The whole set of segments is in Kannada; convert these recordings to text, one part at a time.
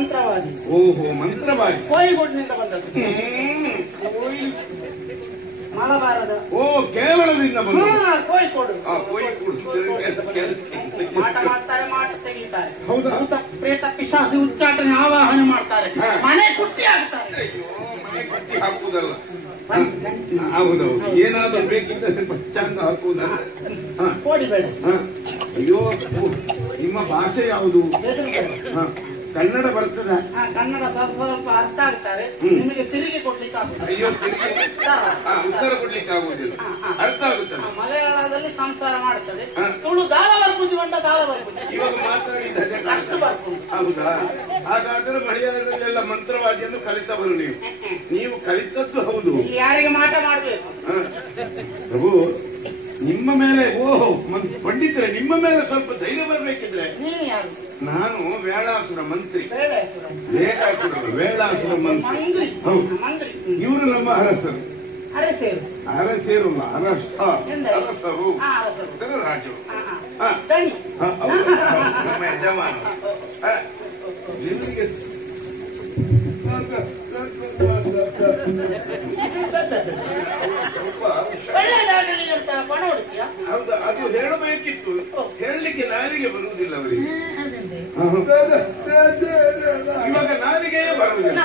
ಮಂತ್ರವಾದಿ. ಓಹೋ, ಮಂತ್ರವಾದಿ. ಕೋಯಿಗೋಡ್ನಿಂದ ಬಂದದ್ದು. ಮಲಬಾರದ. ಓ, ಕೇರಳದಿಂದ ಬಂದ. ಕೋಯಿಕೋಡು. ಮಾಟ ಮಾಡ್ತಾರೆ, ಮಾಟ ತೆಗಿತಾರೆ. ಹೌದಾ? ಪ್ರೇತ ಪಿಶಾಸಿ ಉಚ್ಚಾಟನೆ ಆವಾಹನೆ ಮಾಡ್ತಾರೆ, ಮನೆ ಕುಟ್ಟಿ ಆಗ್ತಾರೆ. ಮನೆ ಕಟ್ಟಿ ಹಾಕುವುದಲ್ಲ. ಹೌದೌದು, ಏನಾದ್ರೂ ಬೇಕಿದ್ದರೆ ಪಂಚಾಂಗ ಹಾಕುವುದಲ್ಲ. ಕೋಡಿಬೇಡ. ಅಯ್ಯೋ, ನಿಮ್ಮ ಭಾಷೆ ಯಾವುದು? ಕನ್ನಡ ಬರ್ತದ? ಕನ್ನಡ ಸ್ವಲ್ಪ ಸ್ವಲ್ಪ ಅರ್ಥ ಆಗ್ತಾರೆ, ನಿಮಗೆ ತಿರುಗಿ ಕೊಡ್ಲಿಕ್ಕೆ ಆಗುದಿಲ್ಲ. ಅಯ್ಯೋ, ಉತ್ತರ ಕೊಡ್ಲಿಕ್ಕೆ ಆಗುವುದಿಲ್ಲ, ಅರ್ಥ ಆಗುತ್ತದೆ. ಮಲಯಾಳದಲ್ಲಿ ಸಂಸಾರ ಮಾಡುತ್ತದೆ, ತುಳು ದಾಳವರ್ ಪೂಜೆ ಬಂದ ದಾಳವರ್ ಪೂಜೆ ಇವಾಗ ಮಾತಾಡಿದ್ದೆ ಹೌದಾ? ಹಾಗಾದ್ರೆ ಮಲಯಾಳದಲ್ಲೆಲ್ಲ ಮಂತ್ರವಾದಿಯನ್ನು ಕಲಿತವರು ನೀವು. ನೀವು ಕಲಿತದ್ದು ಹೌದು. ಯಾರಿಗೆ ಮಾಟ ಮಾಡ್ಬೇಕು ಪ್ರಭು, ನಿಮ್ಮ ಮೇಲೆ ಓಹೋ ಪಂಡಿತರೆ, ನಿಮ್ಮ ಮೇಲೆ ಸ್ವಲ್ಪ ಧೈರ್ಯ ಬರಬೇಕಿದ್ರೆ. ನೀನು ಯಾರು? ನಾನು ವೇಳಾಸುರ ಮಂತ್ರಿ. ವೇಳಾಸುರ ಮಂತ್ರಿ. ಮಂತ್ರಿ. ಇವರು ನಮ್ಮ ಅರಸರು. ಅರಸೇರು? ಅರಸೇರು ಅರಸರು, ರಾಜರು, ನಮ್ಮ ಯಜಮಾನ. ನಿಮಗೆ ಹೌದಾ? ಅದು ಹೇಳಬೇಕಿತ್ತು, ಹೇಳಲಿಕ್ಕೆ ನಾಲಿಗೆ ಬರುವುದಿಲ್ಲ ಅವರಿಗೆ. ಇವಾಗ ನಾಲಿಗೆಯೇ ಬರುವುದಿಲ್ಲ.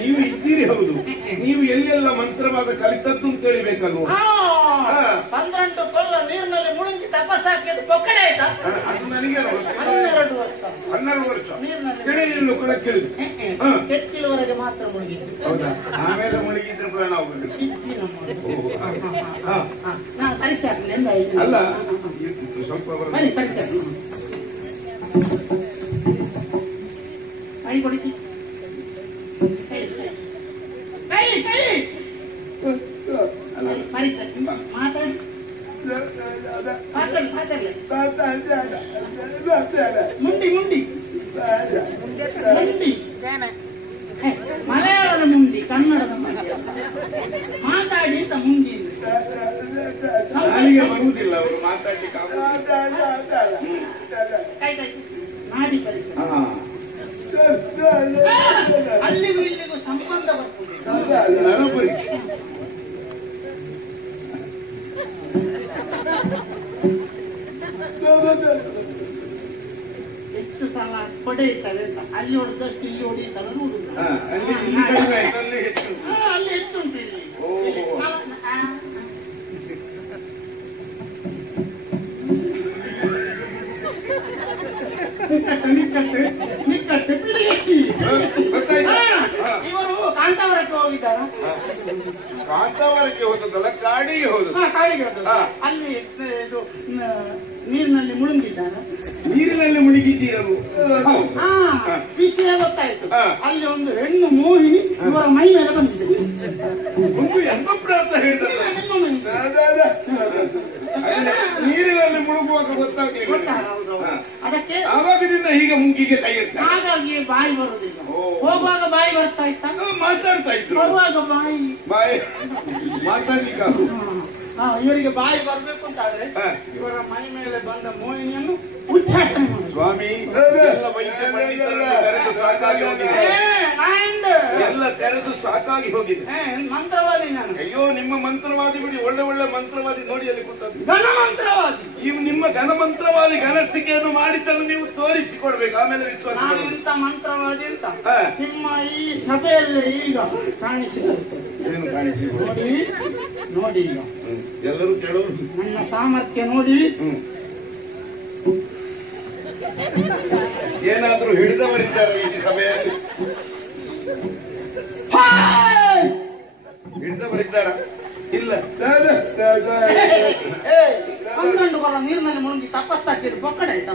ನೀವು ಇದ್ದೀರಿ, ಹೌದು. ನೀವು ಎಲ್ಲೆಲ್ಲ ಮಂತ್ರವಾದ ಕಲಿತದ್ದು ಅಂತ ಹೇಳಿಬೇಕಲ್ವ? 12 ಕೊಲ್ಲ ನೀರಿನಲ್ಲಿ ಮುಳುಗಿ ತಪಸ್ಸಾಕಿದ್ದು ಪೊಕ್ಕಡೆ ಆಯ್ತಾ? ಅದು ನನಗೆ 12 ವರ್ಷ. 12 ವರ್ಷ ತಿಳಿದಿಲ್ಲ ಕೂಡ ಕೇಳಿದ್ರು. ಕೆತ್ತಿಲವರೆಗೆ ಮಾತ್ರ ಮುಳುಗಿದ್ದು. ಹೌದಾ? ಆಮೇಲೆ ಮುಳುಗಿದ್ರೆ ಪ್ರಾಣ ಹೋಗಬೇಕು. ನಾನು ಕಲಿಸಿ ಅಲ್ಲ, ಸ್ವಲ್ಪ ಕಲಿಸಿ ಕೈ ಕೊಡಿಸಿ. ಮಾತಾಡಿ ಮುಂಡಿ ಮುಂಡಿ ಮುಂಡಿ, ಮಲಯಾಳದ ಮುಂಡಿ, ಕನ್ನಡದ ಮುಂಡಿ ಮಾತಾಡಿ ಅಂತ ಮುಂಡಿ. ನಾಲಿಗೆ ಬರುವುದಿಲ್ಲ, ಅವರು ಮಾತಾಡ್ಲಿಕ್ಕೆ ಕೈ ಕೈ ನಾಡಿ ಪರೀಕ್ಷೆ. ಅಲ್ಲಿಗೂ ಇಲ್ಲಿಗೂ ಸಂಬಂಧ ಬರ್ತದೆ. ಪರೀಕ್ಷೆ ಎಷ್ಟು ಸಲ ಕೊಡೆ ಇರ್ತದೆ ಅಂತ, ಅಲ್ಲಿ ಹೊಡೆದಷ್ಟು ಇಲ್ಲಿ ಹೊಡೆಯುತ್ತಲ್ಲ ನೋಡುದು. ಅಲ್ಲಿ ಹೆಚ್ಚು ಉಂಟು ಇಲ್ಲಿ. ನಿಕ್ಕಟ್ಟೆ ಪಿಡಿಗೆತ್ತಿ. ಇವರು ಕಾಂತಾವರಕ್ಕೆ ಹೋಗಿದ್ದಾರ. ಕಾಂತಾವರಕ್ಕೆ ಹೋದದ್ದಲ್ಲ, ಕಾಡಿಗೆ ಹೋದ. ಕಾಡಿಗೆ ಹೋದ. ಅಲ್ಲಿ ಇದು ನೀರಿನಲ್ಲಿ ಮುಳುಗಿದ್ದಾರ. ನೀರಿನಲ್ಲಿ ಮುಳುಗಿದ್ದೀರರು? ವಿಷಯ ಗೊತ್ತಾಯ್ತು. ಅಲ್ಲಿ ಒಂದು ಹೆಣ್ಣು ಮೋಹಿನಿ ಇವರ ಮೈ ಮೇಲೆ ಬಂದಿದೆ. ಒಂದು ಎಂಬತ್ತು ಅಂತ ಹೇಳ್ತಾರೆ. ನೀರಿನಲ್ಲಿ ಮುಳುಗುವಾಗ ಗೊತ್ತಾಗ್ಲಿಲ್ಲ. ಅದಕ್ಕೆ ಆವಾಗದಿಂದ ಹೀಗೆ ಮುಂಗಿಗೆ ಕೈ ಇರ್ತಾರೆ. ಹಾಗಾಗಿ ಬಾಯಿ ಬರುವುದಿಲ್ಲ. ಹೋಗುವಾಗ ಬಾಯಿ ಬರ್ತಾ ಇತ್ತ, ಮಾತಾಡ್ತಾ ಇದ್ರು. ಬರುವಾಗ ಬಾಯಿ ಮಾತಾಡ್ಲಿಕ್ಕೆ ಇವರಿಗೆ ಬಾಯಿ ಬರ್ಬೇಕು ಅಂತಾದ್ರೆ ಇವರ ಮೈ ಮೇಲೆ ಬಂದ ಮೋಹಿನಿಯನ್ನು ಉಚ್ಚಾಟನೆ ಮಾಡಿ. ಸ್ವಾಮಿ, ಎಲ್ಲ ವೈದ್ಯ ಪಂಡಿತರನ್ನು ಕರೆದು ಸಾಕಾಗಿ ಹೋಗಿದೆ. ಎಲ್ಲ ತೆರೆದು ಸಾಕಾಗಿ ಹೋಗಿದೆ. ಮಂತ್ರವಾದಿ ನಾನು. ಅಯ್ಯೋ, ನಿಮ್ಮ ಮಂತ್ರವಾದಿ ಬಿಡಿ, ಒಳ್ಳೆ ಒಳ್ಳೆ ಮಂತ್ರವಾದಿ ನೋಡಿ ಅಲ್ಲಿ ಕೂತದ್ದು. ಘನಮಂತ್ರವಾದಿ. ಇವು ನಿಮ್ಮ ಘನಮಂತ್ರವಾದಿ ಘನಸ್ಥಿಕೆಯನ್ನು ಮಾಡಿದ್ದನ್ನು ನೀವು ತೋರಿಸಿಕೊಡ್ಬೇಕು, ಆಮೇಲೆ ವಿಶ್ವಾಸ. ನಾನು ಎಂತ ಮಂತ್ರವಾದಿ ಅಂತ ನಿಮ್ಮ ಈ ಸಭೆಯಲ್ಲಿ ಈಗ ಕಾಣಿಸಿಕೊಳ್ಳುತ್ತದೆ. ಏನು ಕಾಣಿಸಿಕೊಳ್ಳಿ? ನೋಡಿ ಈಗ ಎಲ್ಲರೂ ಕೇಳೋರು ನನ್ನ ಸಾಮರ್ಥ್ಯ ನೋಡಿ. ಏನಾದ್ರೂ ಹಿಡಿದವರಿದ್ದಾರೆ ಈ ಸಭೆಯಲ್ಲಿ? ಹಿಡಿದವರಿದ್ದಾರ? ಇಲ್ಲ. 12 ಕೊಲ್ಲ ನೀರಿನಲ್ಲಿ ಮುಳುಗಿ ತಪಸ್ಸಾಕಿದ್ರು ಪೊಕ್ಕಡೆ ಆಯ್ತಾ?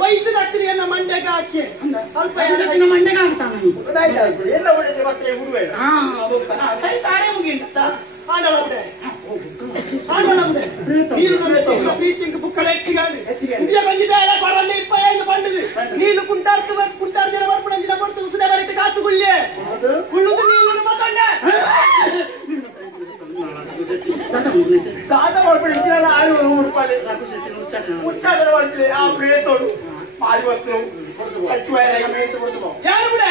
ವೈದ್ಯದ ಅಕ್ರಿಯನ್ನ ಮಂಡ್ಯಕ್ಕೆ ಹಾಕಿ ಸ್ವಲ್ಪ ಮಂಡ್ಯಗೆ ಹಾಕ್ತಾನ ಎಲ್ಲ ಹೊಡೆದ್ರೆ ಮತ್ತೆ ಹುಡುಬೇಡ ಸರಿ ತಾಳೆ ಮುಗಿಂತ ಆಡಲ ಬಿಡೆ ನೀನು ಮೀಟಿಂಗ್ ಬುಕ್ಕಳ ಹೆಚ್ಚಿಗೆ ಬಂದಿದ್ದ ಬರಲಿ 25 ಬಂದಿದೆ ನೀನು ಕುಂಟಾಡ್ತಿರ ಬರ್ಬಿಡ ಬರ್ತು ಉಸಿದ ಬರಟ್ಟು ಕಾತುಗುಳ್ಳಿ ಉಳ್ಳುದು ನೀನು ಮಕ್ಕಂಡ ದಾದ ಮಾಡ್ಬಿಡಿ 6 ರೂಪಾಯಿ ಮುಟ್ಟಾಡರ ಮಾಡ್ಬಿಡಿ ಆ ಪ್ರೇತೋಡು ಪಾರಿ ಬರ್ತರು ಯಾರು ಬಿಡ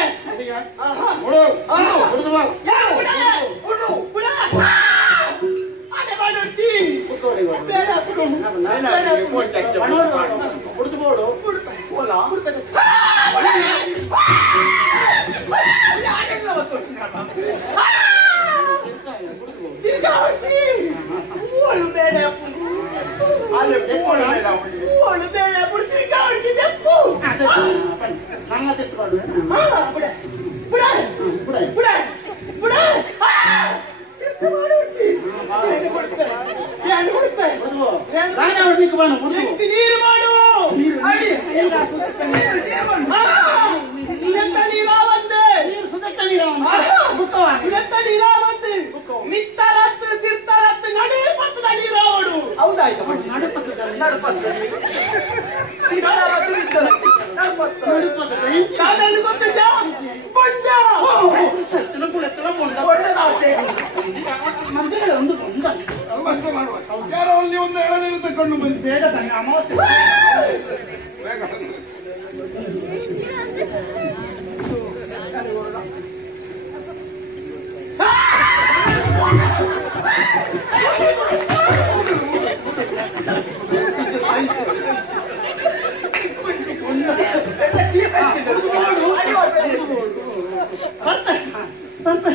ನೀರು ಮಾಡು ನಿತ್ತಲತ್ತು ತಿರ್ತಲತ್ತು ನಡಿ ಪತ್ತದ ನೀರಾವಡು ಹೌದಾಯ್ತು ಗೊತ್ತಿದ್ದ ಸಂಸಾರದಲ್ಲಿ ಒಂದು ಎಳನೀರು ತಕೊಂಡು ಬಂದು ಬೇಡ ತಾನೆ ಅಮಾವಾಸ್ಯೆ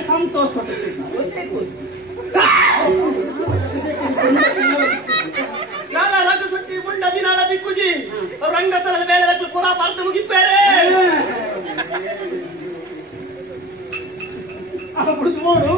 ಸಂತೋಷ ನಾಲ ರಜ ಸುಟ್ಟಿ ಗುಂಡ ದಿನಾಲ ದಿಕ್ಕುಜಿ ರಂಗತಲದ ಬೇಳೆ ಪುರಾ ಪಾರ್ಥ ಮುಗಿಪ್ಪೇರೆ ಬಿಡುದು ನೋಡು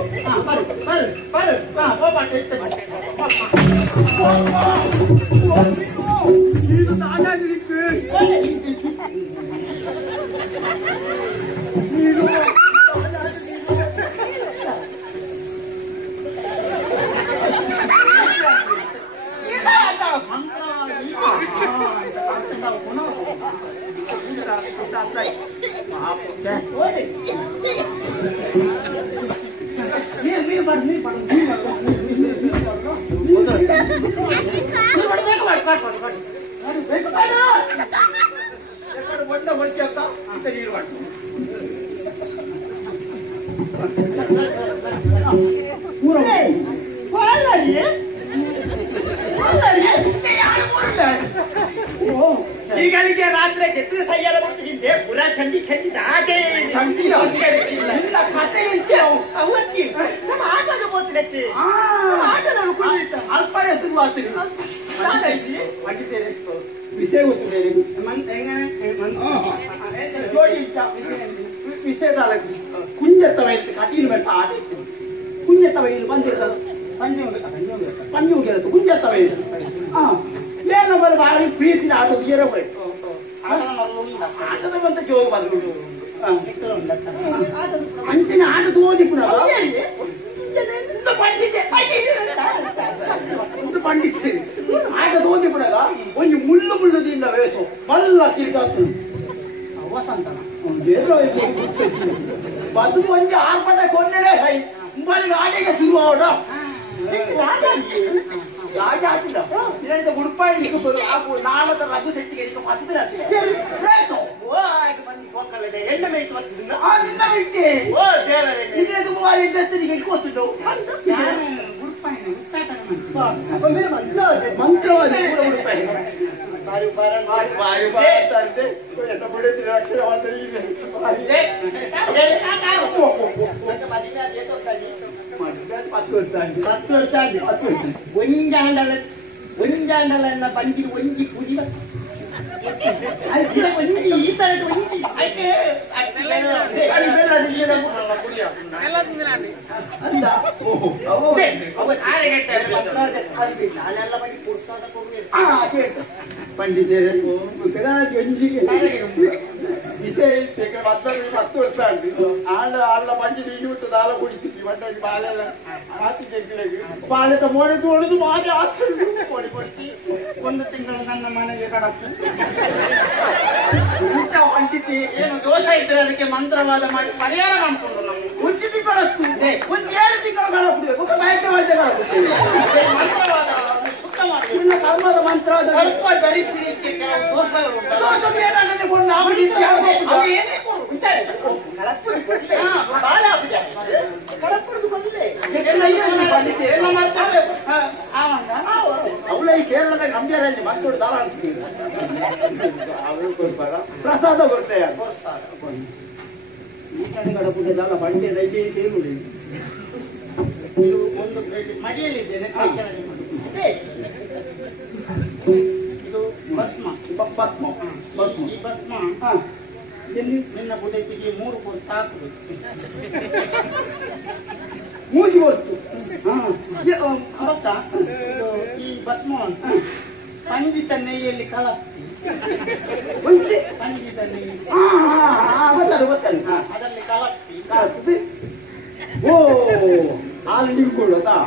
ಒಡ್ಡ ಹೊಡಿಕೆ ಅಂತ ಇಂತ ನೀರು ಮಾಡಿ ಈಗಳಿಗೆ ರಾತ್ರಿ ಗೆದ್ದು ಸಯ್ಯಾರ ಬರ್ತಿದ್ದೆ ಪುರಾ ಚಂಡಿ ಹಾಗೆ ಕತೆ ಅವತ್ತಿ ನಮ್ಮ ಆಟದ ಬೋತಿಲಕ್ಕೆ ಆಟದವರು ಕುಡಿಯುತ್ತ ಅಲ್ಪಡೆ ಶುರುವಾಗ್ತೀನಿ ವಿಷಯ ಗೊತ್ತಿದೆ ಜೋಡಿ ಇಷ್ಟ ವಿಷಯದ ಕುಂಜತ್ತ ವಯಸ್ಸು ಕಟೀಲು ಬೆಟ್ಟ ಆಟ ಇತ್ತು ಕುಂಜತ್ತ ವಯಸ್ಸು ಬಂದಿರ್ತದೆ ಪಂಜಿ ಹೋಗಿರತ್ತು ಕುಂಜತ್ತ ವಯಸ್ಸು ಏನೋ ಬರ ಬಾರಿ ಪ್ರೀತಿನ ಆಟದ ಏರಬೇಕು ಆಟದ ಬಂತ ಜೋಗ ಬಂದು ಅಂಚಿನ ಆಟದ ಓದಿ ಪುನಃ ಪಂಡಿತ ಆಟದ ಓದಿ ಪುನಃ ಒಂದು ಮುಳ್ಳುದಿಂದ ವೇಸು ಮಲ್ಲ ತಿರುಗಾತು ವಸಂತನ ಬದು ಒಂದು ಆರ್ಭಟ ಕೊಂಡೇ ಸೈ ಮುಂಬಳಿಗೆ ಆಟೆಗೆ ಶುರು ಅವಡ ರಾಜ ಹಾಕಿದ ಹೇಳಿದ ಉಡುಪಾಯಿ ನಾಳದ ರಘು ಶೆಟ್ಟಿಗೆ ಎಣ್ಣೆ ಮೇಯ್ತು ಬರ್ತಿದ್ದ ನಿನ್ನ ಬಿಟ್ಟೆ ಓ ದೇವರೇ ನಿನ್ನೆ ಸುಮಾರು ಎಣ್ಣೆ ಗೊತ್ತಿದ್ದು ಮಂತ್ರವಾದ ಉಡುಪಾಯಿ ಒಂಜಾಂಡಲನ್ನ ಬಂದಿ ಒಂಜಿ ಪುಡಿ ಒಂಜಿ ಈ ತರ ಒಂಜಿ ನಾನೆಲ್ಲ ಬಂದು పండితేరే విషయ పత్తు వస్తాండి ఆళ్ళ మంచి నీళ్ళు ఉంటుంది ఆళ్ళ కుడిస్తుంది వంటకి బాగా మాతి చెక్కులకి వాళ్ళతో మోడి తోడదు మాది ఆస్తి పొడి పొడిచి ಒಂದು ತಿಂಗಳ ನನ್ನ ಮನೆಗೆ ಕಡಕು ಊಟ వంటితే ಏನು ದೋಷ ಇದ್ರೆ ಅದಕ್ಕೆ ಮಂತ್ರವಾದ ಮಾಡಿ ಪರಿಹಾರ ಮಾಡ್ಕೊಂಡು ನಾವು ಒಂಟಿ ಕಳಕು ಒಂದು 7 ತಿಂಗಳು ಕಳಕು ఒక ಬಯಕೆ ವಾದ್ಯ ಕಳಕು ಮಂತ್ರವಾದ ಶುದ್ಧ ಮಾಡಿ ನಿನ್ನ ಕರ್ಮದ ಮಂತ್ರವಾದ ಕಲ್ಪ ಧರಿಸಲಿಕ್ಕೆ ಕೆಲವು ದೋಷಗಳು ಉಂಟಲ್ಲ ದೋಷ ಏನಾಗದೆ ಕೊಂಡು ನಾವು ಅವಳ ಈ ಕೇರಳದ ಗಂಭೀರಲ್ಲಿ ಮಕ್ಕಳು ದಾಳ ಪ್ರಸಾದ ಬರ್ತಾರೆ ಈ ಕಡೆ ಕಡಪುಟ್ಟ ದಾಳ ಬಂಡೆ ರೈಲಿ ಸೇರುವುದು ಇದು ಒಂದು ಮಡಿಯಲ್ಲಿದ್ದೇನೆ ಇದು ಭಸ್ಮ ಭಸ್ಮ ಭಸ್ಮ ಈ ಭಸ್ಮ ನಿನ್ನ ಬುಡತಿಗೆ 3 ಕೊಟ್ಟು ಹಾಕಬೇಕು ಮೂಜಿ ಹೊತ್ತು ಗೊತ್ತಾ ಈ ಭಸ್ಮವನ್ನು ಪಂಜಿತ ನೆಯ್ಯಲ್ಲಿ ಕಲಸಿ ಪಂಜಿತ ನೆಯ್ಯಿ ಗೊತ್ತಾನೆ ಅದರಲ್ಲಿ ಕಲಸಿ ಓ ಹಾಲು ನಿಂತ್ಕೊಳ್ಳೋದಾ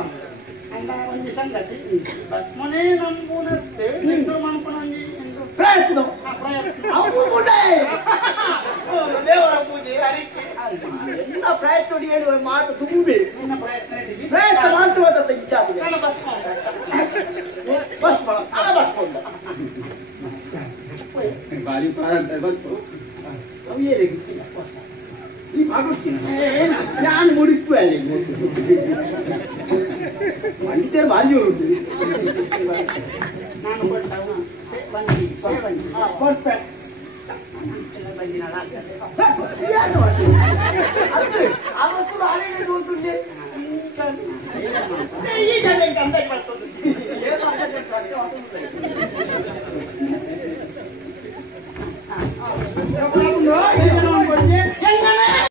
ಅಂದ ಒಂದು ಸಂಗತಿ ಭಸ್ಮನೇ ನಂಬುನತ್ತೆ ಎಂದು ಮನ್ಕೊಂಡಿ ಎಂದು ಪ್ರಯತ್ನ ದೇವರ ಪೂಜೆ ಹರಿಕೆ ಎಲ್ಲ ಪ್ರಯತ್ನ ಹೇಳುವ ಮಾತು ತುಂಬಿ ನಿನ್ನ ಪ್ರಯತ್ನ ಹಿಡಿದಿ ಪ್ರಯತ್ನ ಮಾಡುವಂತ ವಿಚಾರ ನನ್ನ ಭಸ್ಮ ಭಸ್ಮ ಭಸ್ಮ ಬಾರಿ ಪಾರಂತ ಬಂತು ಅವು ಏನಿಲ್ಲ ಈ ಮಾಡುತ್ತೀನಿ ನಾನು ಮುಡಿಪು ಅಲ್ಲಿ ಮಂಡಿತೆ ಬಾರಿ ಉಂಟು ನಾನು ಕೊಟ್ಟವ ಸೇವಂತಿ ಪರ್ಫೆಕ್ಟ್ ಬಂದಿನಲ್ಲ ಅವತ್ತು ಹಾಲಿಗೆ ಹೋಗ್తుండే ಈ ಜನ ಕಂದಕ್ಕೆ ಬರ್ತದೆ ಏನು